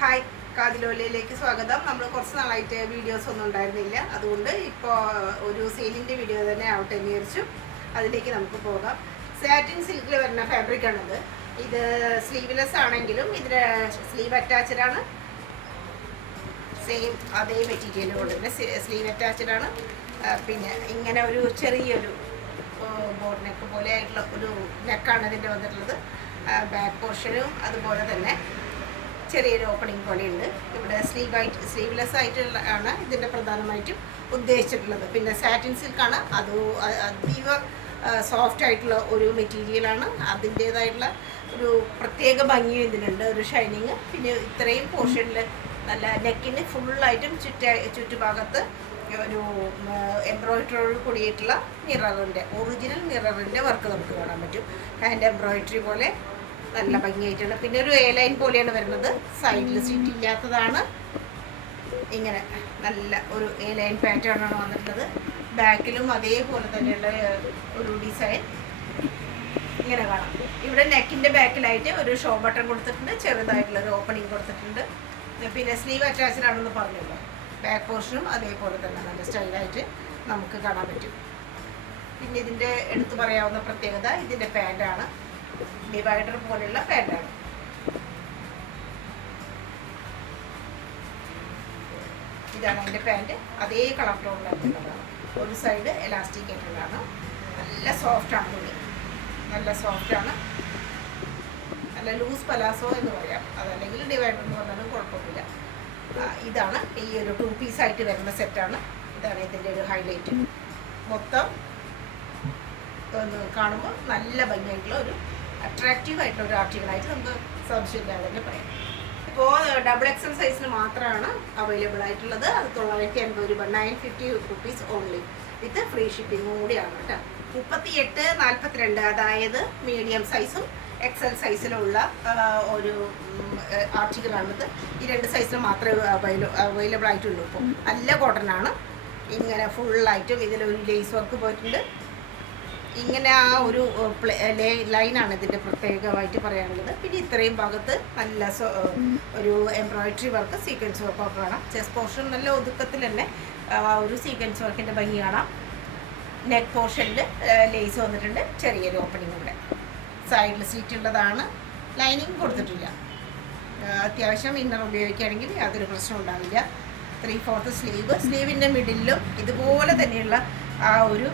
Hi, കാതിലോലയിലേക്ക് സ്വാഗതം. നമ്മൾ കുറച്ച് നാളായിട്ട് വീഡിയോസ് ഒന്നും ഉണ്ടായിരുന്നില്ല, അതുകൊണ്ട് ഇപ്പോൾ ഒരു സെയിലിൻ്റെ വീഡിയോ തന്നെ ആവട്ടെ എന്ന് വിചാരിച്ചു. അതിലേക്ക് നമുക്ക് പോകാം. സാറ്റിൻ സിൽക്കിൽ വരുന്ന ഫാബ്രിക്കാണിത്. ഇത് സ്ലീവ്ലെസ് ആണെങ്കിലും ഇതിന് സ്ലീവ് അറ്റാച്ച്ഡ് ആണ്. സെയിം അതേ മെറ്റീരിയൽ കൊണ്ട് തന്നെ സ്ലീവ് അറ്റാച്ച്ഡ് ആണ്. പിന്നെ ഇങ്ങനെ ഒരു ചെറിയൊരു ബോർഡ് നെക്ക് പോലെ ആയിട്ടുള്ള ഒരു നെക്കാണ് ഇതിൻ്റെ വന്നിട്ടുള്ളത്. ബാക്ക് പോർഷനും അതുപോലെ തന്നെ ചെറിയൊരു ഓപ്പണിംഗ് പോലെയുണ്ട്. ഇവിടെ സ്ലീവ്ലെസ് ആയിട്ടുള്ള ആണ് ഇതിൻ്റെ പ്രധാനമായിട്ടും ഉദ്ദേശിച്ചിട്ടുള്ളത്. പിന്നെ സാറ്റിൻ സിൽക്കാണ്, അത് അതീവ സോഫ്റ്റ് ആയിട്ടുള്ള ഒരു മെറ്റീരിയലാണ്. അതിൻ്റേതായിട്ടുള്ള ഒരു പ്രത്യേക ഭംഗിയും ഇതിനുണ്ട്, ഒരു ഷൈനിങ്. പിന്നെ ഇത്രയും പോർഷനിൽ നല്ല നെക്കിന് ഫുള്ളായിട്ടും ചുറ്റുഭാഗത്ത് ഒരു എംബ്രോയിഡറിയോട് കൂടിയിട്ടുള്ള ഒറിജിനൽ മിററിൻ്റെ വർക്ക് നമുക്ക് കാണാൻ പറ്റും. ഹാൻഡ് എംബ്രോയിഡറി പോലെ നല്ല ഭംഗിയായിട്ടുണ്ട്. പിന്നെ ഒരു എ ലൈൻ പോലെയാണ് വരുന്നത്, സൈഡിൽ സ്ലിറ്റ് ഇല്ലാത്തതാണ്. ഇങ്ങനെ നല്ല ഒരു എ ലൈൻ പാറ്റേൺ ആണ് വന്നിട്ടുള്ളത്. ബാക്കിലും അതേപോലെ തന്നെയുള്ള ഒരു ഡിസൈൻ ഇങ്ങനെ കാണാം. ഇവിടെ നെക്കിൻ്റെ ബാക്കിലായിട്ട് ഒരു ഷോ ബട്ടൺ കൊടുത്തിട്ടുണ്ട്, ചെറുതായിട്ടുള്ള ഒരു ഓപ്പണിങ് കൊടുത്തിട്ടുണ്ട്. പിന്നെ സ്ലീവ് അറ്റാച്ച്ഡ് ആണെന്ന് പറഞ്ഞല്ലോ. ബാക്ക് പോർഷനും അതേപോലെ തന്നെ നല്ല സ്റ്റൈലായിട്ട് നമുക്ക് കാണാൻ പറ്റും. പിന്നെ ഇതിൻ്റെ എടുത്തു പറയാവുന്ന പ്രത്യേകത ഇതിൻ്റെ പാൻറ്റാണ്. ഡിവൈഡർ പോലെയുള്ള പാൻറ്റാണ്. ഇതാണ് അതിൻ്റെ പാൻറ്റ്. അതേ കളർ ടോണിലുള്ളതാണ്. ഒരു സൈഡ് എലാസ്റ്റിക് ആയിട്ടുള്ളതാണ്. നല്ല സോഫ്റ്റാണ് തുണി, നല്ല സോഫ്റ്റാണ്. നല്ല ലൂസ് പലാസോ എന്ന് പറയാം, അതല്ലെങ്കിൽ ഡിവൈഡർ എന്ന് പറഞ്ഞാലും കുഴപ്പമില്ല. ഇതാണ് ഈ ഒരു 2 പീസായിട്ട് വരുന്ന സെറ്റാണ്. ഇതാണ് ഇതിൻ്റെ ഒരു ഹൈലൈറ്റ്. മൊത്തം കാണുമ്പോൾ നല്ല ഭംഗിയായിട്ടുള്ള ഒരു അട്രാക്റ്റീവ് ആയിട്ടുള്ള ഒരു ആർട്ടിക്കിളായിട്ട് നമുക്ക് സംശയമില്ലാതെ തന്നെ പറയാം. ഇപ്പോൾ XXL സൈസിന് മാത്രമാണ് അവൈലബിൾ ആയിട്ടുള്ളത്. അത് 980 രൂപ, 950 റുപ്പീസ് ഓൺലി, വിത്ത് ഫ്രീ ഷിപ്പിങ്ങും കൂടിയാണ് കേട്ടോ. 38-42, അതായത് മീഡിയം സൈസും XL സൈസിലുള്ള ഒരു ആർട്ടിക്കിളാണിത്. ഈ 2 സൈസിൽ മാത്രമേ അവൈലബിൾ ആയിട്ടുള്ളൂ. ഇപ്പോൾ നല്ല കോട്ടനാണ്. ഇങ്ങനെ ഫുള്ളായിട്ടും ഇതിലൊരു ലേസ് വർക്ക് പോയിട്ടുണ്ട്. ഇങ്ങനെ ആ ഒരു ലൈനാണ് ഇതിൻ്റെ പ്രത്യേകമായിട്ട് പറയാനുള്ളത്. പിന്നെ ഇത്രയും ഭാഗത്ത് നല്ല ഒരു എംബ്രോയിഡറി വർക്ക്, സീക്വൻസ് വർക്കൊക്കെ കാണാം. ചെസ്റ്റ് പോർഷൻ നല്ല ഒതുക്കത്തിൽ തന്നെ ഒരു സീക്വൻസ് വർക്കിൻ്റെ ഭംഗി കാണാം. നെക്ക് പോർഷനിൽ ലേസ് വന്നിട്ടുണ്ട്, ചെറിയൊരു ഓപ്പണിംഗ് ഇവിടെ. സൈഡിൽ സ്ലിറ്റ് ഉള്ളതാണ്, ലൈനിങ് കൊടുത്തിട്ടില്ല. അത്യാവശ്യം ഇന്നർ ഉപയോഗിക്കുകയാണെങ്കിൽ യാതൊരു പ്രശ്നം ഉണ്ടാവില്ല. 3/4 സ്ലീവിൻ്റെ മിഡിലും ഇതുപോലെ തന്നെയുള്ള ആ ഒരു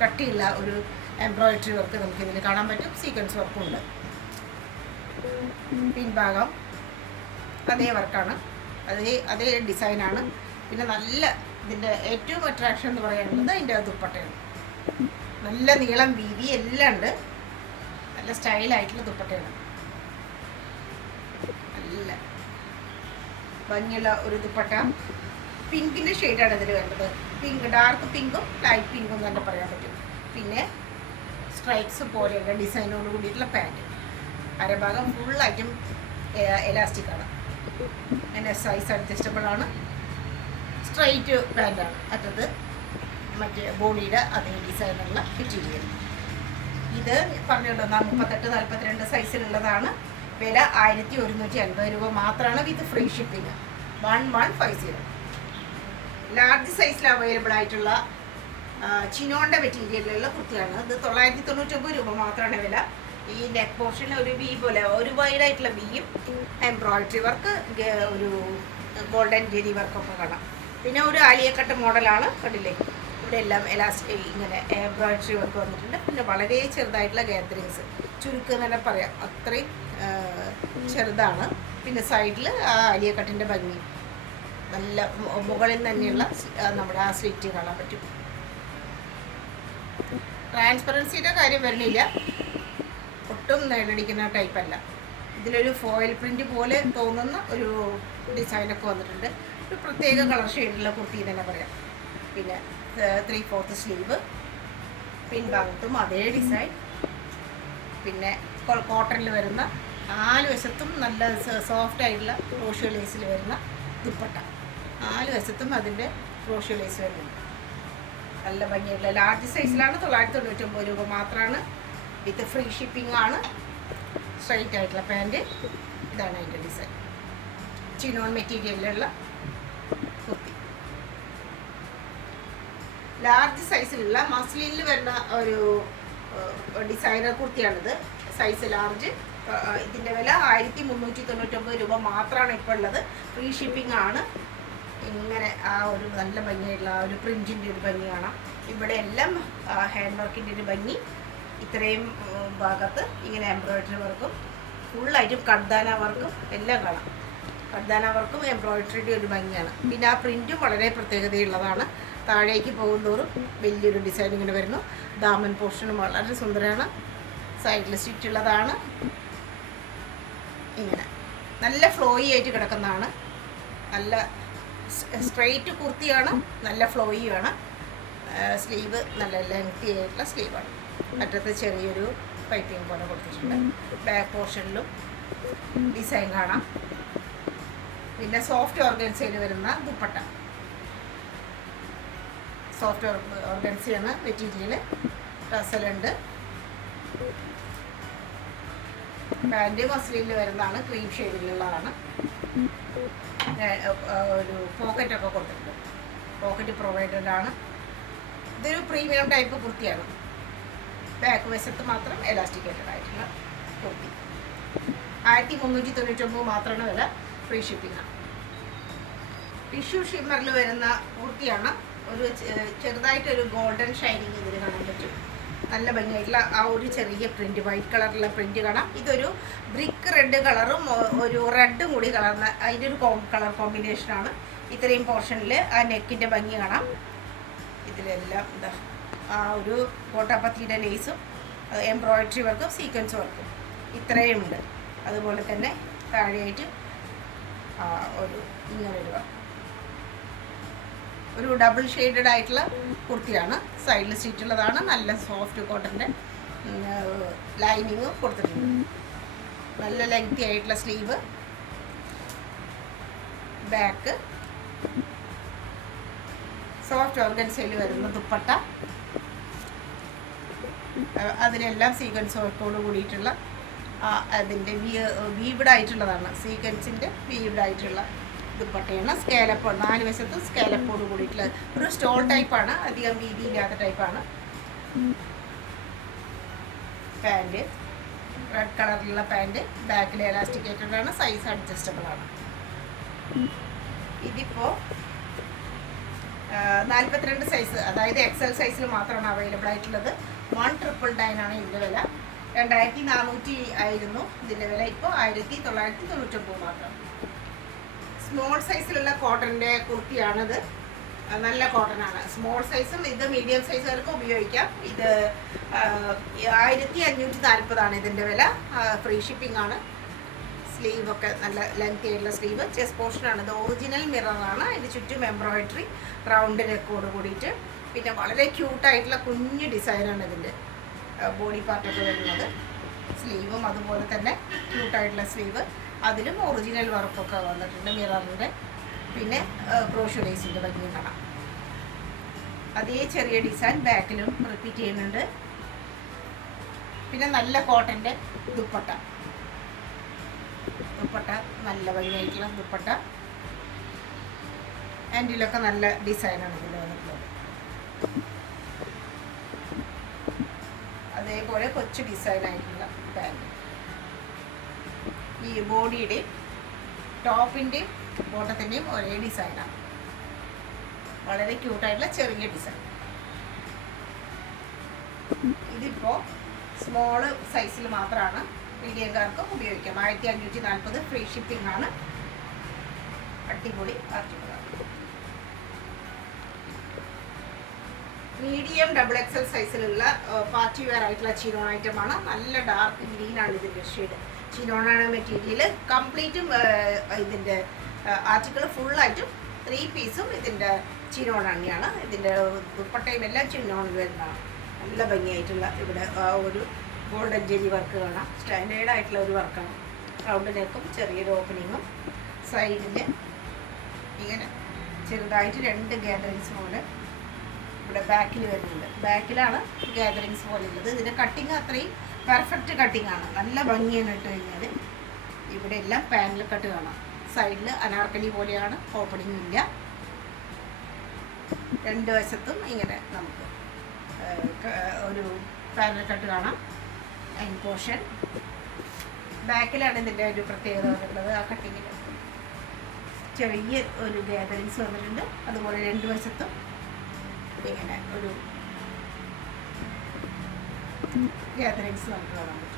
കട്ടിയുള്ള ഒരു എംബ്രോയിഡറി വർക്ക് നമുക്കിതിൽ കാണാൻ പറ്റും. സീക്വൻസ് വർക്കും ഉണ്ട്. പിൻഭാഗം അതേ വർക്കാണ്, അതേ ഡിസൈനാണ്. പിന്നെ നല്ല ഇതിൻ്റെ ഏറ്റവും അട്രാക്ഷൻ എന്ന് പറയാനുള്ളത് അതിൻ്റെ ദുപ്പട്ടയാണ്. നല്ല നീളം, വീതി എല്ലാം ഉണ്ട്. നല്ല സ്റ്റൈലായിട്ടുള്ള ദുപ്പട്ടയാണ്. നല്ല ഭംഗിയുള്ള ഒരു ദുപ്പട്ട. പിങ്കിൻ്റെ ഷെയ്ഡാണ് ഇതിൽ വേണ്ടത്. പിങ്ക്, ഡാർക്ക് പിങ്കും ലൈറ്റ് പിങ്കും തന്നെ പറയാൻ പറ്റും. പിന്നെ സ്ട്രൈപ്സ് പോലെയുള്ള ഡിസൈനോട് കൂടിയിട്ടുള്ള പാൻറ്റ്. അരഭാഗം ഫുള്ളായിട്ടും എലാസ്റ്റിക്കാണ്. അതിൻ്റെ സൈസ് അഡ്ജസ്റ്റബിൾ ആണ്. സ്ട്രൈറ്റ് പാൻറ്റാണ്. അറ്റത്ത് മറ്റേ ബോഡിയുടെ അതേ ഡിസൈനുള്ള മെറ്റീരിയൽ. ഇത് പറഞ്ഞല്ലോ 38-42 സൈസിലുള്ളതാണ്. വില 1150 രൂപ മാത്രമാണ്, വിത്ത് ഫ്രീ ഷിപ്പിംഗ്. 1150. ലാർജ് സൈസിൽ അവൈലബിൾ ആയിട്ടുള്ള ചിനോൻ്റെ മെറ്റീരിയലിലുള്ള കുർത്തിയാണ്. ഇത് 999 രൂപ മാത്രമാണ് വില. ഈ നെക്ക് പോർഷൻ ഒരു വി പോലെ, ഒരു വൈഡായിട്ടുള്ള വിയും എംബ്രോയിഡറി വർക്ക്, ഒരു ഗോൾഡൻ ജെരി വർക്കൊക്കെ കാണാം. പിന്നെ ഒരു ആലിയക്കട്ട് മോഡലാണ്, കണ്ടില്ലേ? ഇവിടെ എല്ലാം എലാസ്റ്റിക് ഇങ്ങനെ എംബ്രോയിഡറി വർക്ക് വന്നിട്ടുണ്ട്. പിന്നെ വളരെ ചെറുതായിട്ടുള്ള ഗാദറിങ്സ്, ചുരുക്ക് എന്ന് തന്നെ പറയാം, അത്രയും ചെറുതാണ്. പിന്നെ സൈഡിൽ ആ ആലിയക്കട്ടിൻ്റെ ഭംഗി, നല്ല മുകളിൽ തന്നെയുള്ള നമ്മുടെ ആ സ്ലിറ്റ് കാണാൻ പറ്റും. ട്രാൻസ്പെറൻസിയുടെ കാര്യം വരണില്ല, ഒട്ടും നേടിയിരിക്കുന്ന ടൈപ്പല്ല. ഇതിലൊരു ഫോയിൽ പ്രിൻ്റ് പോലെ തോന്നുന്ന ഒരു ഡിസൈനൊക്കെ വന്നിട്ടുണ്ട്. ഒരു പ്രത്യേക കളർ ഷെയ്ഡിലുള്ള കുർത്തി തന്നെ പറയാം. പിന്നെ 3/4 സ്ലീവ്, പിൻഭാഗത്തും അതേ ഡിസൈൻ. പിന്നെ കോട്ടണിൽ വരുന്ന 4 വശത്തും നല്ല സോഫ്റ്റ് ആയിട്ടുള്ള ക്രോഷ്യോ ലേസിൽ വരുന്ന ദുപ്പട്ട. 4 വശത്തും അതിൻ്റെ ക്രോഷ്യോ ലേസ് വരുന്നുണ്ട്. നല്ല ഭംഗിയുള്ള ലാർജ് സൈസിലാണ്. 999 രൂപ മാത്രമാണ്, വിത്ത് ഫ്രീ ഷിപ്പിംഗ് ആണ്. സ്ട്രൈറ്റ് ആയിട്ടുള്ള പാൻറ്റ്. ഇതാണ് അതിൻ്റെ ഡിസൈൻ. ചിനോൺ മെറ്റീരിയലിലുള്ള കുർത്തി. ലാർജ് സൈസിലുള്ള മസ്ലിനിൽ വരുന്ന ഒരു ഡിസൈനർ കുർത്തിയാണിത്. Size large. ഇതിൻ്റെ വില 1399 രൂപ മാത്രമാണ് ഇപ്പോൾ ഉള്ളത്. ഫ്രീ ഷിപ്പിംഗ് ആണ്. ഇങ്ങനെ ആ ഒരു നല്ല ഭംഗിയായിട്ടുള്ള ആ ഒരു പ്രിൻറ്റിൻ്റെ ഒരു ഭംഗി കാണാം. ഇവിടെ എല്ലാം ഹാൻഡ് വർക്കിൻ്റെ ഒരു ഭംഗി. ഇത്രയും ഭാഗത്ത് ഇങ്ങനെ എംബ്രോയിഡറി വർക്കും ഫുള്ളായിട്ടും കർദാന വർക്കും എല്ലാം കാണാം. കർദാന വർക്കും എംബ്രോയിഡറിയുടെ ഒരു ഭംഗിയാണ്. പിന്നെ ആ പ്രിൻറ്റും വളരെ പ്രത്യേകതയുള്ളതാണ്. താഴേക്ക് പോകുന്തോറും വലിയൊരു ഡിസൈൻ ഇങ്ങനെ വരുന്നു. ദാമൻ പോർഷനും വളരെ സുന്ദരമാണ്. സൈഡിൽ സ്റ്റിച്ചുള്ളതാണ്. ഇങ്ങനെ നല്ല ഫ്ലോയി ആയിട്ട് കിടക്കുന്നതാണ്. നല്ല സ്ട്രെയിറ്റ് കുർത്തിയാണ്. നല്ല ഫ്ലോയിയാണ്. സ്ലീവ് നല്ല ലെങ്തി ആയിട്ടുള്ള സ്ലീവാണ്. അറ്റത്ത് ചെറിയൊരു പൈപ്പിംഗ് പോലെ കൊടുത്തിട്ടുണ്ട്. ബാക്ക് പോർഷനിലും ഡിസൈൻ കാണാം. പിന്നെ സോഫ്റ്റ് ഓർഗൻസയിൽ വരുന്ന ദുപ്പട്ട. സോഫ്റ്റ് ഓർഗൻസിയാണ് മെറ്റീരിയൽ. ടസലുണ്ട്. പാൻറ് മസ്ലിനിൽ വരുന്നതാണ്. ക്രീം ഷെയ്ഡിലുള്ളതാണ്. ഒരു പോക്കറ്റൊക്കെ കൊടുത്തിട്ടുണ്ട്. പോക്കറ്റ് പ്രൊവൈഡഡ് ആണ്. ഇതൊരു പ്രീമിയം ടൈപ്പ് കുർത്തിയാണ്. ബാക്ക് വശത്ത് മാത്രം എലാസ്റ്റിക്കേറ്റഡ് ആയിട്ടുള്ള കുർത്തി. 1399 മാത്രമാണ് വില. ഫ്രീ ഷിപ്പിംഗ് ആണ്. ടിഷ്യൂ ഷിമ്മറിൽ വരുന്ന കുർത്തിയാണ്. ഒരു ചെറുതായിട്ടൊരു ഗോൾഡൻ ഷൈനിങ് ഇതിൽ കാണാൻ പറ്റും. നല്ല ഭംഗിയായിട്ടുള്ള ആ ഒരു ചെറിയ പ്രിൻറ്റ്, വൈറ്റ് കളറിലുള്ള പ്രിൻറ്റ് കാണാം. ഇതൊരു ബ്രിക്ക് റെഡ് കളറും ഒരു റെഡും കൂടി കലർന്ന അതിൻ്റെ ഒരു കളർ കോമ്പിനേഷനാണ്. ഇത്രയും പോർഷനിൽ ആ നെക്കിൻ്റെ ഭംഗി കാണാം. ഇതിലെല്ലാം എന്താ ആ ഒരു കോട്ടാപ്പത്തിയുടെ ലേസും എംബ്രോയിഡറി വർക്കും സീക്വൻസ് വർക്കും ഇത്രയും ഉണ്ട്. അതുപോലെ തന്നെ താഴെയായിട്ട് ഒരു ഇങ്ങനൊരു ഒരു ഡബിൾ ഷെയ്ഡഡ് ആയിട്ടുള്ള കുർത്തിയാണ്. സൈഡിൽ സ്റ്റിച്ചുള്ളതാണ്. നല്ല സോഫ്റ്റ് കോട്ടൻ്റെ ലൈനിങ്ങും കൊടുത്തിട്ടുണ്ട്. നല്ല ലെങ്തി ആയിട്ടുള്ള സ്ലീവ്. ബാക്ക് സോഫ്റ്റ് ഓർഗൻസയിൽ വരുന്ന ദുപ്പട്ട. അതിനെല്ലാം സീക്വൻസ് വർക്കോട് കൂടിയിട്ടുള്ള അതിൻ്റെ വീവ്ഡ് ആയിട്ടുള്ളതാണ്. സീക്വൻസിൻ്റെ വീവ്ഡ് ആയിട്ടുള്ള ദുപ്പട്ടയാണ്. സ്കാലപ്പ് 4 വശത്തും സ്കാലപ്പോട് കൂടിയിട്ടുള്ള ഒരു സ്റ്റോൾ ടൈപ്പാണ്. അധികം വീതിയില്ലാത്ത ടൈപ്പാണ്. പാൻറ് റെഡ് കളറിലുള്ള പാൻറ്. ബാക്കിൽ എലാസ്റ്റിക്കേറ്റഡ് ആണ്. സൈസ് അഡ്ജസ്റ്റബിൾ ആണ്. ഇതിപ്പോൾ 42 സൈസ്, അതായത് എക്സൽ സൈസിൽ മാത്രമാണ് അവൈലബിൾ ആയിട്ടുള്ളത്. 1,999 ആണ് ഇതിൻ്റെ വില. 2400 ആയിരുന്നു ഇതിൻ്റെ വില. ഇപ്പോൾ 1999 മാത്രം. സ്മോൾ സൈസിലുള്ള കോട്ടൻ്റെ കുർത്തിയാണിത്. നല്ല കോട്ടനാണ്. സ്മോൾ സൈസും ഇത് മീഡിയം സൈസുകാർക്ക് ഉപയോഗിക്കാം. ഇത് 1540 ഇതിൻ്റെ വില. ഫ്രീ ഷിപ്പിംഗ് ആണ്. സ്ലീവൊക്കെ നല്ല ലെങ്തി ആയിട്ടുള്ള സ്ലീവ്. ചെസ്റ്റ് പോർഷനാണ്. ഇത് ഒറിജിനൽ മിററാണ്. ഇതിന് ചുറ്റും എംബ്രോയിഡറി റൗണ്ട് നെക്കോട് കൂടിയിട്ട്. പിന്നെ വളരെ ക്യൂട്ടായിട്ടുള്ള കുഞ്ഞു ഡിസൈനാണ് ഇതിൻ്റെ ബോഡി പാർട്ടൊക്കെ വരുന്നത്. സ്ലീവും അതുപോലെ തന്നെ ക്യൂട്ടായിട്ടുള്ള സ്ലീവ്. അതിലും ഒറിജിനൽ വർക്കൊക്കെ വന്നിട്ടുണ്ട് മിററിൻ്റെ. പിന്നെ ക്രോഷ്യോ ലേസിൻ്റെ ഭംഗി കാണാം. അതേ ചെറിയ ഡിസൈൻ ബാക്കിലും റിപ്പീറ്റ് ചെയ്യുന്നുണ്ട്. പിന്നെ നല്ല കോട്ടൻ്റെ ദുപ്പട്ട. നല്ല ഭംഗിയായിട്ടുള്ള ദുപ്പട്ട. ആൻഡിലൊക്കെ നല്ല ഡിസൈനാണ് ഇതിൽ വന്നിട്ടുള്ളത്. അതേപോലെ കൊച്ചു ഡിസൈനായിട്ടുള്ള പാൻറ്. ഈ ബോഡിയുടെയും ടോപ്പിൻ്റെയും ബോട്ടത്തിൻ്റെയും ഒരേ ഡിസൈനാണ്. വളരെ ക്യൂട്ടായിട്ടുള്ള ചെറിയ ഡിസൈൻ. ഇതിപ്പോൾ സ്മോള് സൈസിൽ മാത്രമാണ്. മീഡിയംകാർക്കും ഉപയോഗിക്കാം. 1540 ഫ്രീ ഷിപ്പിംഗ് ആണ്. അടിപൊളി ആർട്ടിക്കിളാണ്. മീഡിയം ഡബിൾ എക്സൽ സൈസിലുള്ള പാർട്ടി വെയർ ആയിട്ടുള്ള ചിനോൺ ഐറ്റമാണ്. നല്ല ഡാർക്ക് ഗ്രീനാണ് ഇതിൻ്റെ ഷെയ്ഡ്. ചിനോണാണ് മെറ്റീരിയൽ. കംപ്ലീറ്റും ഇതിൻ്റെ ആർട്ടിക്കിൾ ഫുള്ളായിട്ടും 3 പീസും ഇതിൻ്റെ ചിനോൺ തന്നെയാണ്. ഇതിൻ്റെ ദുപ്പട്ടയും എല്ലാം ചിനോണിൽ വരുന്നതാണ്. നല്ല ഭംഗിയായിട്ടുള്ള ഇവിടെ ഒരു ഗോൾഡൻ ജെരി വർക്ക് കാണാം. സ്റ്റാൻഡേർഡ് ആയിട്ടുള്ള ഒരു വർക്കാണ്. റൗണ്ട് നെക്കും ചെറിയൊരു ഓപ്പണിങ്ങും. സൈഡിൽ ഇങ്ങനെ ചെറുതായിട്ട് 2 ഗ്യാതറിങ്സ് പോലെ ഇവിടെ ബാക്കിൽ വരുന്നുണ്ട്. ബാക്കിലാണ് ഗ്യാതറിങ്സ് പോലെ ഉള്ളത്. ഇതിൻ്റെ കട്ടിങ് അത്രയും പെർഫെക്റ്റ് കട്ടിങ് ആണ്. നല്ല ഭംഗിയാണ് ഇട്ട് കഴിഞ്ഞാൽ. ഇവിടെ എല്ലാം പാനൽ കട്ട് കാണാം. സൈഡിൽ അനാർക്കലി പോലെയാണ്, ഓപ്പണിംഗ് ഇല്ല. രണ്ട് വശത്തും ഇങ്ങനെ നമുക്ക് ഒരു പാനൽ കട്ട് കാണാം. എൻ പോർഷൻ ബാക്കിലാണ് ഇതിൻ്റെ ഒരു പ്രത്യേകത വന്നിട്ടുള്ളത്. ആ കട്ടിങ്ങിൽ ചെറിയ ഒരു ഗ്യാതറിങ്സ് വന്നിട്ടുണ്ട്. അതുപോലെ രണ്ട് വശത്തും ഇങ്ങനെ ഒരു ഗ്യാതറിങ്സ് നമുക്ക് കാണാൻ പറ്റും.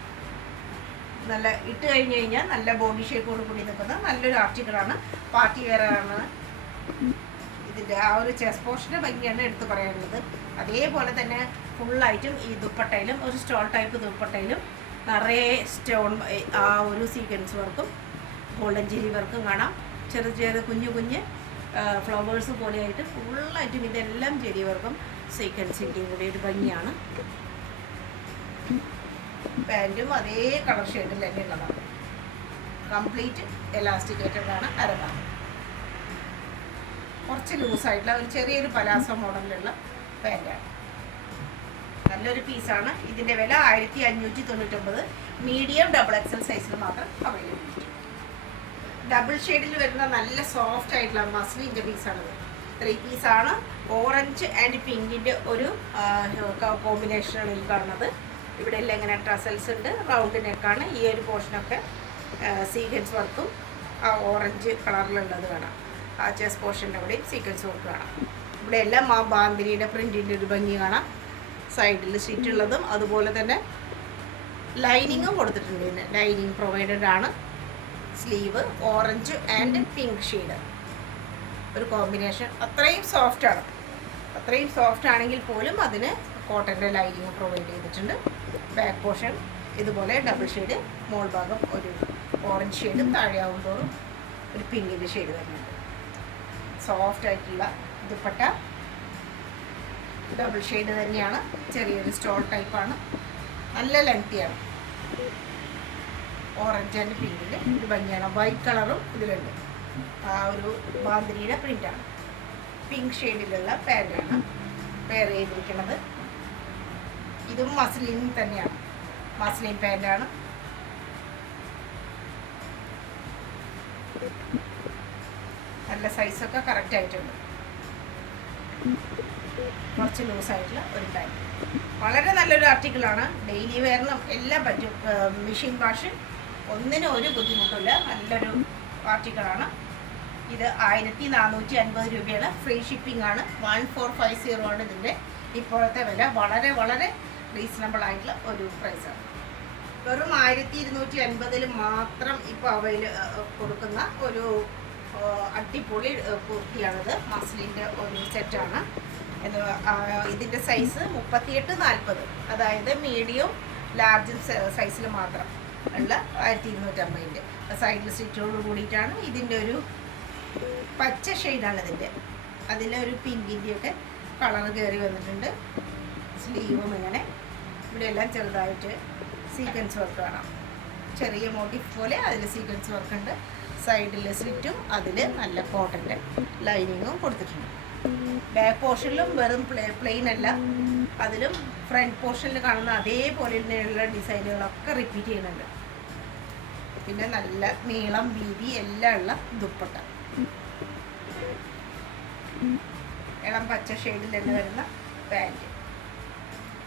നല്ല ഇട്ട് കഴിഞ്ഞ് കഴിഞ്ഞാൽ നല്ല ബോഡി ഷേപ്പോട് കൂടി നിൽക്കുന്ന നല്ലൊരു ആർട്ടിക്കിളാണ്. പാർട്ടി വെയറാണ്. ഇതിൻ്റെ ആ ഒരു ചെസ്റ്റ് പോർഷൻ്റെ ഭംഗിയാണ് എടുത്ത് പറയാനുള്ളത്. അതേപോലെ തന്നെ ഫുള്ളായിട്ടും ഈ ദുപ്പട്ടയിലും ഒരു സ്റ്റോൾ ടൈപ്പ് ദുപ്പട്ടയിലും നിറയെ സ്റ്റോൺ, ആ ഒരു സീക്വൻസ് വർക്കും ഗോൾഡൻ ജെറി വർക്കും കാണാം. ചെറിയ കുഞ്ഞു ഫ്ലവേഴ്സ് പോലെയായിട്ട് ഫുള്ളായിട്ടും ഇതെല്ലാം ജെറി വർക്കും സീക്വൻസിൻ്റെയും കൂടി ഒരു ഭംഗിയാണ്. പാൻറ്റും അതേ കളർ ഷെയ്ഡിൽ തന്നെ ഉള്ളതാണ്. കംപ്ലീറ്റ് എലാസ്റ്റിക്കേറ്റഡാണ്. അരഭാഗം കുറച്ച് ലൂസായിട്ടുള്ള ഒരു ചെറിയൊരു പലാസോ മോഡലിലുള്ള പാൻറ്റാണ്. നല്ലൊരു പീസാണ്. ഇതിൻ്റെ വില 1599. മീഡിയം ഡബിൾ എക്സൽ സൈസിൽ മാത്രം അവൈലബിലിറ്റി. ഡബിൾ ഷെയ്ഡിൽ വരുന്ന നല്ല സോഫ്റ്റ് ആയിട്ടുള്ള മസ്ലിൻ്റെ പീസാണിത്. 3 പീസാണ്. ഓറഞ്ച് ആൻഡ് പിങ്കിൻ്റെ ഒരു കോമ്പിനേഷനാണ് ഈ കാണുന്നത്. ഇവിടെ എല്ലാം ഇങ്ങനെ ട്രസൽസ് ഉണ്ട്. റൗണ്ട് നെക്കാണ്. ഈ ഒരു പോർഷനൊക്കെ സീക്വൻസ് വർക്കും ആ ഓറഞ്ച് കളറിലുള്ളത് കാണാം. ആ ചെസ്റ്റ് പോർഷൻ്റെ അവിടെയും സീക്വൻസ് വർക്ക് കാണാം. ഇവിടെ എല്ലാം ആ ബാന്തിനിയുടെ പ്രിൻറ്റിൻ്റെ ഒരു ഭംഗി കാണാം. സൈഡിൽ സ്റ്റിച്ച് ഉള്ളതും അതുപോലെ തന്നെ ലൈനിങ്ങും കൊടുത്തിട്ടുണ്ട്. ഇതിന് ലൈനിങ് പ്രൊവൈഡഡ് ആണ്. Sleeve orange and pink shade ഒരു കോമ്പിനേഷൻ. അത്രയും സോഫ്റ്റാണ്. അത്രയും സോഫ്റ്റ് ആണെങ്കിൽ പോലും അതിന് കോട്ടൻ്റെ ലൈനിങ് പ്രൊവൈഡ് ചെയ്തിട്ടുണ്ട്. ബാക്ക് പോർഷൻ ഇതുപോലെ ഡബിൾ ഷെയ്ഡ്, മോൾ ഭാഗം ഒരു ഓറഞ്ച് ഷെയ്ഡും താഴെയാവുമ്പോഴും ഒരു പിങ്കിൻ്റെ ഷെയ്ഡ് വരുന്നുണ്ട്. സോഫ്റ്റ് ആയിട്ടുള്ള ദുപ്പട്ട ഡബിൾ ഷെയ്ഡ് തന്നെയാണ്. ചെറിയൊരു സ്റ്റോൾ ടൈപ്പാണ്. നല്ല ലെങ്തിയാണ്. ഓറഞ്ച് ആൻഡ് പിങ്കിൻ്റെ ഒരു ഭംഗിയാണ്. വൈറ്റ് കളറും ഇതിലുണ്ട്. ആ ഒരു ബാന്തിനിയുടെ പ്രിൻ്റാണ്. പിങ്ക് ഷെയ്ഡിലുള്ള പാൻറ്റാണ് വെയർ ചെയ്തിരിക്കുന്നത്. ഇതും മസ്ലിൻ തന്നെയാണ്. മസ്ലിൻ പാൻറ്റാണ്. നല്ല സൈസൊക്കെ കറക്റ്റ് ആയിട്ടുണ്ട്. കുറച്ച് ലൂസായിട്ടുള്ള ഒരു പാൻറ്റ്. വളരെ നല്ലൊരു ആർട്ടിക്കിളാണ്. ഡെയിലി വെയറിനും എല്ലാം പറ്റും. മെഷീൻ വാഷ് ഒന്നിനും ഒരു ബുദ്ധിമുട്ടില്ല. നല്ലൊരു ആർട്ടിക്കിളാണ്. ഇത് 1450 രൂപയാണ്. ഫ്രീ ഷിപ്പിംഗ് ആണ്. 1450 ആണ് ഇതിൻ്റെ ഇപ്പോഴത്തെ വില. വളരെ വളരെ റീസണബിൾ ആയിട്ടുള്ള ഒരു പ്രൈസാണ്. വെറും 1250 മാത്രം ഇപ്പോൾ കൊടുക്കുന്ന ഒരു അടിപൊളി കുർത്തിയാണിത്. മസ്ലിൻ്റെ ഒരു സെറ്റാണ്. ഇതിൻ്റെ സൈസ് 38-40, അതായത് മീഡിയം ലാർജ് സൈസിൽ മാത്രം ഉള്ള 1250. സൈഡിൽ സ്റ്റിച്ചോട് കൂടിയിട്ടാണ്. ഇതിൻ്റെ ഒരു പച്ച ഷെയ്ഡാണ് ഇതിൻ്റെ. അതിലൊരു പിങ്കിൻ്റെയൊക്കെ കളർ കയറി വന്നിട്ടുണ്ട്. സ്ലീവും ഇങ്ങനെ ഇവിടെ എല്ലാം ചെറുതായിട്ട് സീക്വൻസ് വർക്ക് കാണാം. ചെറിയ മോട്ടീഫ് പോലെ അതിൽ സീക്വൻസ് വർക്ക് ഉണ്ട്. സൈഡിൽ സ്ലിറ്റും അതിൽ നല്ല കോട്ടൻ്റെ ലൈനിങ്ങും കൊടുത്തിട്ടുണ്ട്. ബാക്ക് പോർഷനിലും വെറും പ്ലെയിൻ അല്ല, അതിലും ഫ്രണ്ട് പോർഷനിൽ കാണുന്ന അതേപോലെയുള്ള ഡിസൈനുകളൊക്കെ റിപ്പീറ്റ് ചെയ്യുന്നുണ്ട്. പിന്നെ നല്ല നീളം വീതി എല്ലാം ഉള്ള ദുപ്പട്ട. ഇളം പച്ച ഷെയ്ഡിൽ തന്നെ വരുന്ന പാൻറ്റ്.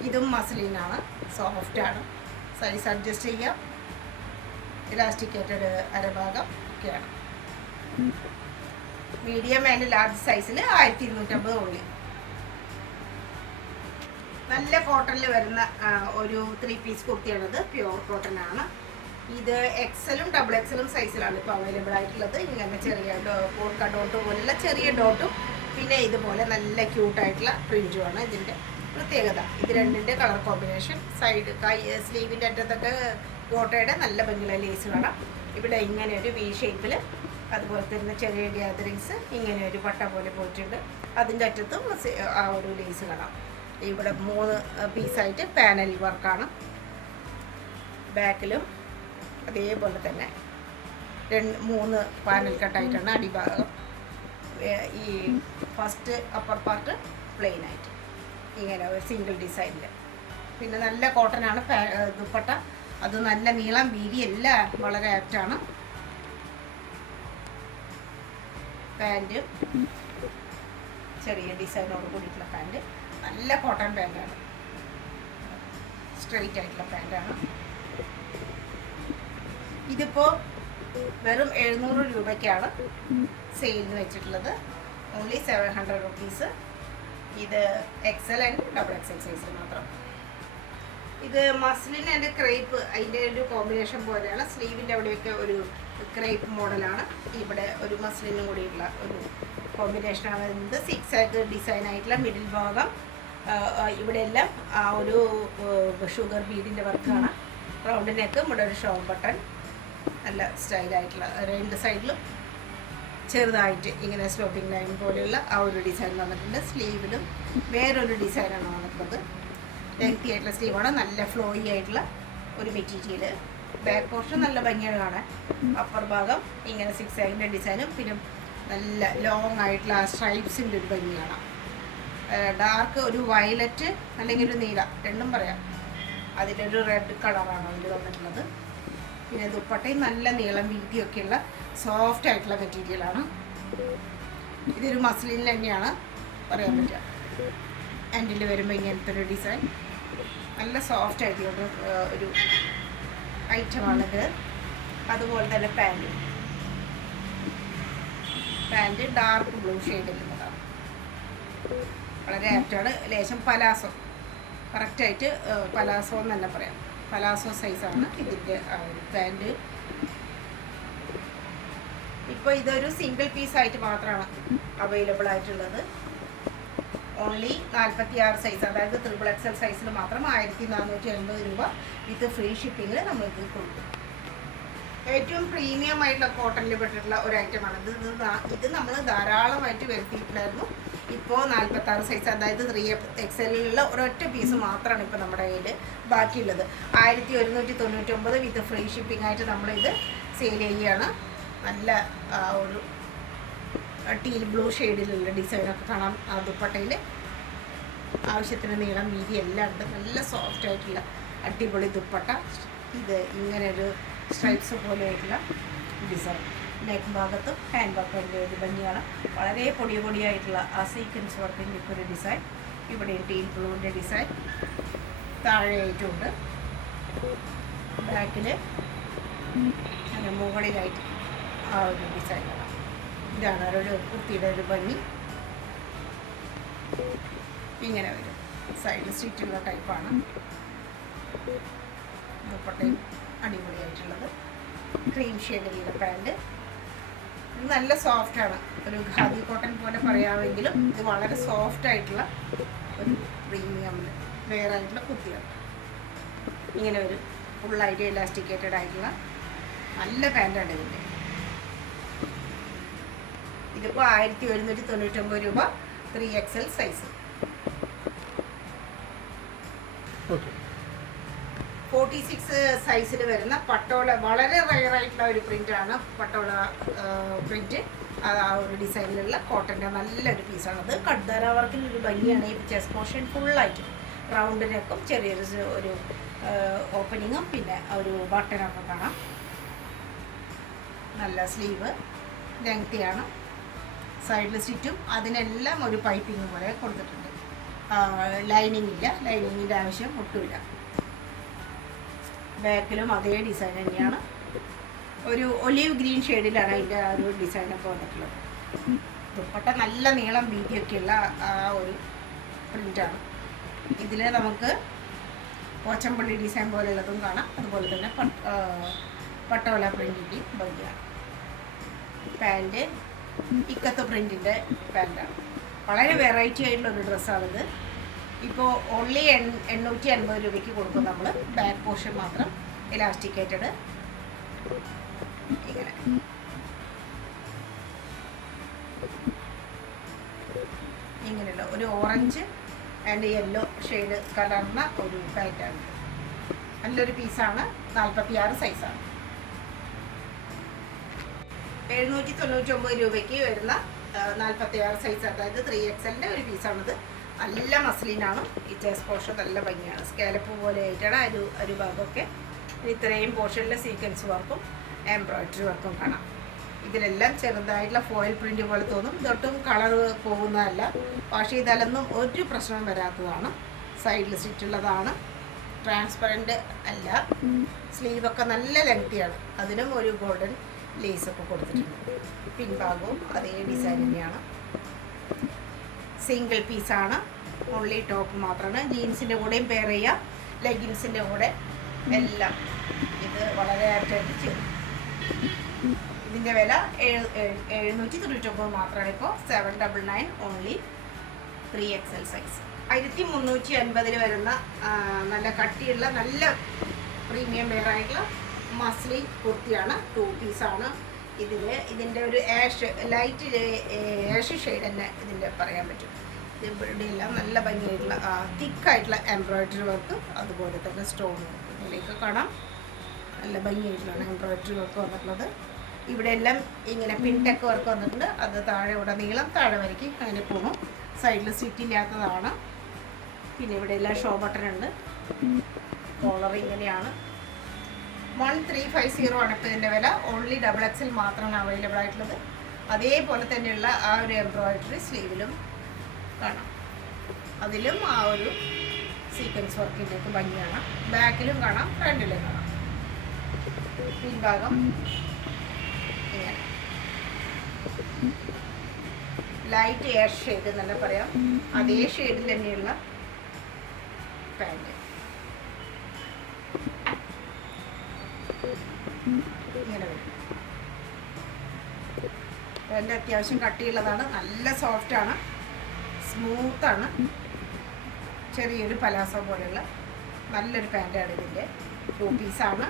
ഇതും മസ്ലിനാണ്. സോഫ്റ്റാണ്. സൈസ് അഡ്ജസ്റ്റ് ചെയ്യാം. ഇലാസ്റ്റിക്കേറ്റഡ് അരഭാഗം ഒക്കെയാണ്. മീഡിയം ആൻഡ് ലാർജ് സൈസിൽ 1250 ഉള്ളി. നല്ല കോട്ടണിൽ വരുന്ന ഒരു 3 പീസ് കുർത്തിയാണിത്. പ്യുവർ കോട്ടൺ ആണ്. ഇത് എക്സലും ഡബിൾ എക്സലും സൈസിലാണ് ഇപ്പോൾ അവൈലബിൾ ആയിട്ടുള്ളത്. ഇങ്ങനെ ചെറിയ പോൾക്ക ഡോട്ട് പോലുള്ള ചെറിയ ഡോട്ടും പിന്നെ ഇതുപോലെ നല്ല ക്യൂട്ടായിട്ടുള്ള പ്രിൻറ്റുമാണ് ഇതിൻ്റെ പ്രത്യേകത. ഇത് രണ്ടിൻ്റെ കളർ കോമ്പിനേഷൻ. സൈഡ് സ്ലീവിൻ്റെ അറ്റത്തൊക്കെ കോട്ടയുടെ നല്ല ഭംഗിയുള്ള ലേസ് കാണാം. ഇവിടെ ഇങ്ങനെ ഒരു വി ഷേപ്പിൽ, അതുപോലെ തന്നെ ചെറിയ ഗ്യാതറിങ്സ് ഇങ്ങനെ ഒരു പട്ട പോലെ പോയിട്ടുണ്ട്. അതിൻ്റെ അറ്റത്തും ആ ഒരു ലേസ് കാണാം. ഇവിടെ 3 പീസായിട്ട് പാനൽ വർക്കാണ്. ബാക്കിലും അതേപോലെ തന്നെ 3 പാനൽ കട്ടായിട്ടാണ് അടിഭാഗം. ഈ ഫസ്റ്റ് അപ്പർ പാർട്ട് പ്ലെയിൻ ആയിട്ട് ഇങ്ങനെ ഒരു സിംഗിൾ ഡിസൈനിൽ. പിന്നെ നല്ല കോട്ടനാണ് ദുപ്പട്ട. അത് നല്ല നീളം വീതി എല്ലാം വളരെ ആപ്റ്റാണ്. പാൻറ്റ് ചെറിയ ഡിസൈനോട് കൂടിയിട്ടുള്ള പാൻറ്റ്, നല്ല കോട്ടൺ പാൻറ്റാണ്, സ്ട്രെയിറ്റ് ആയിട്ടുള്ള പാൻറ്റാണ്. ഇതിപ്പോൾ വെറും 700 രൂപയ്ക്കാണ് സെയിലിന് വെച്ചിട്ടുള്ളത്. Only 700 rupees. ഇത് XL ആൻഡ് XXL സൈസിൽ മാത്രം. ഇത് മസ്ലിൻ ആൻഡ് ക്രേപ്പ് അതിൻ്റെ ഒരു കോമ്പിനേഷൻ പോലെയാണ്. സ്ലീവിൻ്റെ അവിടെയൊക്കെ ഒരു ക്രേപ്പ് മോഡലാണ്, ഇവിടെ ഒരു മസ്ലിനും കൂടിയിട്ടുള്ള ഒരു കോമ്പിനേഷനാണ് വരുന്നത്. 6 ആക്ക് ഡിസൈൻ ആയിട്ടുള്ള മിഡിൽ ഭാഗം ഇവിടെയെല്ലാം ആ ഒരു ഷുഗർ ബീഡിൻ്റെ വർക്കാണ്. റൗണ്ട് നെക്ക്, ഇവിടെ ഒരു ഷോൾ ബട്ടൺ, നല്ല സ്റ്റൈലായിട്ടുള്ള 2 സൈഡിലും ചെറുതായിട്ട് ഇങ്ങനെ സ്ലോപ്പിംഗ് ലൈൻ പോലെയുള്ള ആ ഒരു ഡിസൈൻ വന്നിട്ടുണ്ട്. സ്ലീവിലും വേറൊരു ഡിസൈനാണ് വന്നിട്ടുള്ളത്. ലെങ്തി ആയിട്ടുള്ള സ്ലീവാണ്, നല്ല ഫ്ലോയി ആയിട്ടുള്ള ഒരു മെറ്റീരിയൽ. ബാക്ക് പോർഷൻ നല്ല ഭംഗിയാണ് കാണാൻ. അപ്പർ ഭാഗം ഇങ്ങനെ 6 ആക്കിൻ്റെ ഡിസൈനും പിന്നെ നല്ല ലോങ് ആയിട്ടുള്ള ആ സ്ട്രൈപ്സിൻ്റെ ഒരു ഭംഗി കാണാം. ഡാർക്ക് ഒരു വയലറ്റ് അല്ലെങ്കിൽ ഒരു നീല രണ്ടും പറയാം, അതിൻ്റെ ഒരു റെഡ് കളറാണ് അതിൽ വന്നിട്ടുള്ളത്. പിന്നെ ദുപ്പട്ടയും നല്ല നീളം വീതിയൊക്കെയുള്ള സോഫ്റ്റ് ആയിട്ടുള്ള മെറ്റീരിയലാണ്. ഇതൊരു മസ്ലിനിൽ തന്നെയാണ് പറയാൻ പറ്റുക. എൻഡിൽ വരുമ്പോൾ ഇങ്ങനത്തെ ഒരു ഡിസൈൻ നല്ല സോഫ്റ്റ് ആയിട്ടുള്ള ഒരു ഐറ്റമാണിത്. അതുപോലെ തന്നെ പാൻറ്റ് ഡാർക്ക് ബ്ലൂ ഷെയ്ഡിലുള്ളതാണ്, വളരെ ആപ്റ്റാണ്. ലേശം പലാസോ, കറക്റ്റായിട്ട് പലാസോ എന്ന് തന്നെ പറയാം, പലാസോ സൈസാണ് ഇതിൻ്റെ പാൻറ്റ്. ഇപ്പോൾ ഇതൊരു സിംഗിൾ പീസായിട്ട് മാത്രമാണ് അവൈലബിൾ ആയിട്ടുള്ളത്. ഓൺലി 46 സൈസ്, അതായത് XXL സൈസിൽ മാത്രം 1480 രൂപ വിത്ത് ഫ്രീ ഷിപ്പിങ്ങിൽ നമ്മൾക്ക് കൊടുക്കും. ഏറ്റവും പ്രീമിയം ആയിട്ടുള്ള കോട്ടണിൽ പെട്ടിട്ടുള്ള ഒരു ഐറ്റമാണ് ഇത് നമ്മൾ ധാരാളമായിട്ട് വരുത്തിയിട്ടുണ്ടായിരുന്നു. ഇപ്പോൾ 46 സൈസ്, അതായത് 3XL ഒരൊറ്റ പീസ് മാത്രമാണ് ഇപ്പോൾ നമ്മുടെ കയ്യിൽ ബാക്കിയുള്ളത്. 1199 വിത്ത് ഫ്രീ ഷിപ്പിംഗ് ആയിട്ട് നമ്മളിത് സെയിൽ ചെയ്യുകയാണ്. നല്ല ഒരു ടീൽ ബ്ലൂ ഷെയ്ഡിലുള്ള ഡിസൈനൊക്കെ കാണാം ആ ദുപ്പട്ടയിൽ. ആവശ്യത്തിന് നീളം വീതി എല്ലാം ഉണ്ട്. നല്ല സോഫ്റ്റ് ആയിട്ടുള്ള അടിപൊളി ദുപ്പട്ട. ഇത് ഇങ്ങനെ ഒരു സ്ട്രൈപ്സ് പോലെ ആയിട്ടുള്ള ഡിസൈൻ. നെക്ക് ഭാഗത്തും ഹാൻഡ് വർക്കിൻ്റെ ഒരു ഭംഗിയാണ്. വളരെ പൊടിയായിട്ടുള്ള ആ സീക്വൻസ് വർക്കിൻ്റെ ഒരു ഡിസൈൻ. ഇവിടെ ടീൽ ബ്ലൂവിൻ്റെ ഡിസൈൻ താഴെയായിട്ടുമുണ്ട്. ബാക്കിൽ അങ്ങനെ മുകളിലായിട്ട് ആ ഒരു ഡിസൈനാണ്. ഇതാണ് ഒരു കുർത്തിയുടെ ഒരു ഭംഗി. ഇങ്ങനെ വരും, സൈഡ് സ്റ്റിച്ചുള്ള ടൈപ്പാണ്. ദുപ്പട്ടയും അടിപൊളിയായിട്ടുള്ളത്. Cream ഷെയ്ഡിലുള്ള pant. ഇത് നല്ല സോഫ്റ്റാണ്, ഒരു ഖാദി കോട്ടൺ പോലെ പറയാമെങ്കിലും ഇത് വളരെ സോഫ്റ്റ് ആയിട്ടുള്ള ഒരു പ്രീമിയം വെയർ ആയിട്ടുള്ള കുർത്തിയാണ്. ഇങ്ങനെ ഒരു ഫുള്ളായിട്ട് എലാസ്റ്റിക്കേറ്റഡ് ആയിട്ടുള്ള നല്ല പാൻറ്റാണ് ഇതിൻ്റെ. ഇതിപ്പോൾ 1199 രൂപ 3XL സൈസ്. 46 സൈസിൽ വരുന്ന പട്ടോള, വളരെ റയറായിട്ടുള്ള ഒരു പ്രിൻ്റാണ് പട്ടോള പ്രിൻറ്റ്. ആ ഒരു ഡിസൈനിലുള്ള കോട്ടൻ്റെ നല്ലൊരു പീസാണത്. കട്ദാര വർക്കിലൊരു ഭംഗിയാണ്. ഈ ചെസ്റ്റ് പോർഷൻ ഫുള്ളായിട്ട് റൗണ്ട് നെക്കും ചെറിയൊരു ഒരു ഓപ്പണിങ്ങും പിന്നെ ഒരു ബട്ടനൊക്കെ കാണാം. നല്ല സ്ലീവ്, ലെങ്തിയാണ്. സൈഡിൽ സ്റ്റിച്ചും അതിനെല്ലാം ഒരു പൈപ്പിംഗ് പോലെ കൊടുത്തിട്ടുണ്ട്. ലൈനിങ് ഇല്ല, ലൈനിങ്ങിൻ്റെ ആവശ്യം ഒട്ടുമില്ല. ബാക്കിലും അതേ ഡിസൈൻ തന്നെയാണ്. ഒരു ഒലീവ് ഗ്രീൻ ഷെയ്ഡിലാണ് അതിൻ്റെ ആ ഒരു ഡിസൈനൊക്കെ വന്നിട്ടുള്ളത്. ദുപ്പട്ട നല്ല നീളം വീതിയൊക്കെയുള്ള ആ ഒരു പ്രിൻ്റാണ്. ഇതിൽ നമുക്ക് പോച്ചമ്പള്ളി ഡിസൈൻ പോലെയുള്ളതും കാണാം. അതുപോലെ തന്നെ പട്ടോല പ്രിൻറ്റിൻ്റെയും ഭംഗിയാണ്. പാൻറ്റ് ഇക്കത്ത് പ്രിൻറ്റിൻ്റെ പാൻറ്റാണ്. വളരെ വെറൈറ്റി ആയിട്ടുള്ളൊരു ഡ്രസ്സാണിത്. ഇപ്പോൾ ഓൺലി 850 രൂപയ്ക്ക് കൊടുക്കും നമ്മൾ. ബാക്ക് പോർഷൻ മാത്രം എലാസ്റ്റിക്കേറ്റഡ്. ഇങ്ങനെ ഇങ്ങനെയുള്ള ഒരു ഓറഞ്ച് ആൻഡ് യെല്ലോ ഷെയ്ഡ് കലർന്ന ഒരു പാൻറ്റാണ്. നല്ലൊരു പീസാണ്. 46 സൈസാണ്. 799 രൂപയ്ക്ക് വരുന്ന 46 സൈസ്, അതായത് 3XL ഒരു പീസാണിത്. നല്ല മസ്ലിനാണ്. ഈ ചെസ്റ്റ് പോർഷൻ നല്ല ഭംഗിയാണ്. സ്കാലപ്പ് പോലെ ആയിട്ടാണ് ഒരു ഭാഗമൊക്കെ. ഇത്രയും പോർഷനിൽ സീക്വൻസ് വർക്കും എംബ്രോയിഡറി വർക്കും കാണാം. ഇതിലെല്ലാം ചെറുതായിട്ടുള്ള ഫോയിൽ പ്രിൻ്റ് പോലെ തോന്നും. ഇതൊട്ടും കളർ പോകുന്നതല്ല. വാഷ് ചെയ്താലൊന്നും ഒരു പ്രശ്നവും വരാത്തതാണ്. സൈഡിൽ സ്റ്റിച്ചുള്ളതാണ്. ട്രാൻസ്പെറൻറ്റ് അല്ല. സ്ലീവൊക്കെ നല്ല ലെങ്തിയാണ്. അതിനും ഒരു ഗോൾഡൻ ലേസൊക്കെ കൊടുത്തിട്ടുണ്ട്. പിൻഭാഗവും അതേ ഡിസൈൻ തന്നെയാണ്. സിംഗിൾ പീസാണ്. ഓൺലി ടോപ്പ് മാത്രമാണ്. ജീൻസിൻ്റെ കൂടെയും പെയർ ചെയ്യാം, ലെഗിൻസിൻ്റെ കൂടെ എല്ലാം. ഇത് വളരെ ആപ്റ്റായിട്ട് ചെയ്യും. ഇതിൻ്റെ വില 799 മാത്രമാണ്. ഇപ്പോൾ 799 ഓൺലി 3XL സൈസ്. 1350 വരുന്ന നല്ല കട്ടിയുള്ള നല്ല പ്രീമിയം വെയർ ആയിട്ടുള്ള മസ്ലിൻ കുർത്തിയാണ്. 2 പീസാണ്. ഇതിൻ്റെ ഒരു ലൈറ്റ് ആഷ് ഷെയ്ഡ് തന്നെ ഇതിൻ്റെ പറയാൻ പറ്റും. ഇവിടെ എല്ലാം നല്ല ഭംഗിയായിട്ടുള്ള തിക്കായിട്ടുള്ള എംബ്രോയിഡറി വർക്ക്, അതുപോലെ തന്നെ സ്റ്റോൺ വർക്ക് ഇതിലേക്ക് കാണാം. നല്ല ഭംഗിയായിട്ടുള്ളതാണ് എംബ്രോയിഡറി വർക്ക് വന്നിട്ടുള്ളത്. ഇവിടെ എല്ലാം ഇങ്ങനെ പിൻടെക്ക് വർക്ക് വന്നിട്ടുണ്ട്. അത് താഴെ ഉടനീളം താഴെ വരയ്ക്ക് അങ്ങനെ പോകും. സൈഡിൽ സ്റ്റിച്ചില്ലാത്തതാണ്. പിന്നെ ഇവിടെ എല്ലാം ഷോ ബട്ടൺ ഉണ്ട്. കോളർ ഇങ്ങനെയാണ്. 1350 ആണ് ഇപ്പോൾ ഇതിൻ്റെ വില. ഓൺലി XXL മാത്രമാണ് അവൈലബിൾ ആയിട്ടുള്ളത്. അതേപോലെ തന്നെയുള്ള ആ ഒരു എംബ്രോയിഡറി സ്ലീവിലും കാണാം. അതിലും ആ ഒരു സീക്വൻസ് വർക്കിൻ്റെയൊക്കെ ഭംഗിയാണ്. ബാക്കിലും കാണാം, ഫ്രണ്ടിലും കാണാം. പിൻഭാഗം ഇങ്ങനെ ലൈറ്റ് എയർ ഷെയ്ഡ് എന്നല്ല പറയാം. അതേ ഷെയ്ഡിൽ തന്നെയുള്ള പാൻറ്. ഇങ്ങനെ വരും. പാൻറ് അത്യാവശ്യം കട്ടിയുള്ളതാണ്. നല്ല സോഫ്റ്റാണ്, സ്മൂത്താണ്. ചെറിയൊരു പലാസോ പോലെയുള്ള നല്ലൊരു പാൻറ്റാണ് ഇതിൻ്റെ. 2 പീസാണ്.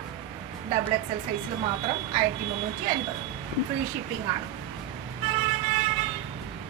XXL സൈസിൽ മാത്രം 1350. ഫ്രീ ഷിപ്പിംഗ് ആണ്.